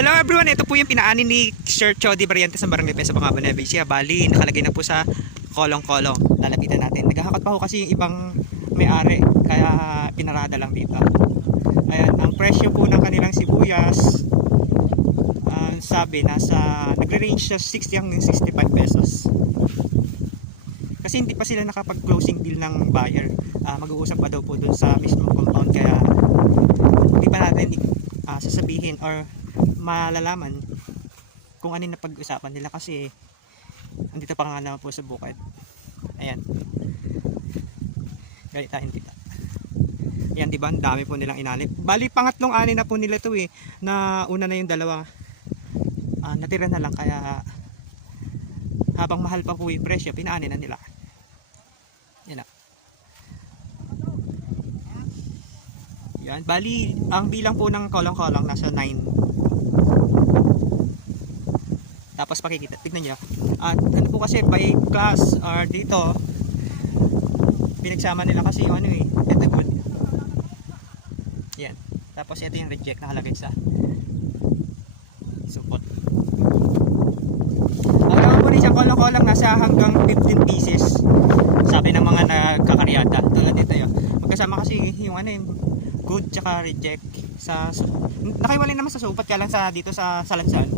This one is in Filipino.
Hello everyone, ito po yung pinaanin ni Sir Chody Variantes ng Barangay Pesa Bangaba, Nueva Ecija. Bali, nakalagay na po sa kolong-kolong. Lalapitan natin. Naghahakot pa ho kasi yung ibang may-ari, kaya pinarada lang dito. Ayan, ang presyo po ng kanilang sibuyas, sabi, nagre-range sa 60 hanggang 65 pesos. Kasi hindi pa sila nakapag-closing deal ng buyer. Mag-uusap pa daw po dun sa mismong compound, kaya hindi pa natin sasabihin or malalaman kung ano na pag-usapan nila kasi andito pa nga naman po sa bukid. Ayan, galitain kita. Ayan, diba, ang dami po nilang inalip. Bali, pangatlong ani na po nila to na una na yung dalawa, natira na lang, kaya habang mahal pa po yung presyo, pinaani na nila. Yan na. Yan, bali, ang bilang po ng kolong-kolong nasa 9. Tapos pakikita, tignan nyo. At ano po kasi, by class or dito, pinagsama nila kasi yung ito good. Yan. Tapos ito yung reject nakalagay sa support. Ang naman po rin siya kolong-kolong nasa hanggang 15 pieces. Sabi ng mga nagkakaryada. Tulad dito yun. Magkasama kasi yung good tsaka reject. Nakiwalay naman sa support, kaya lang sa dito sa salansan.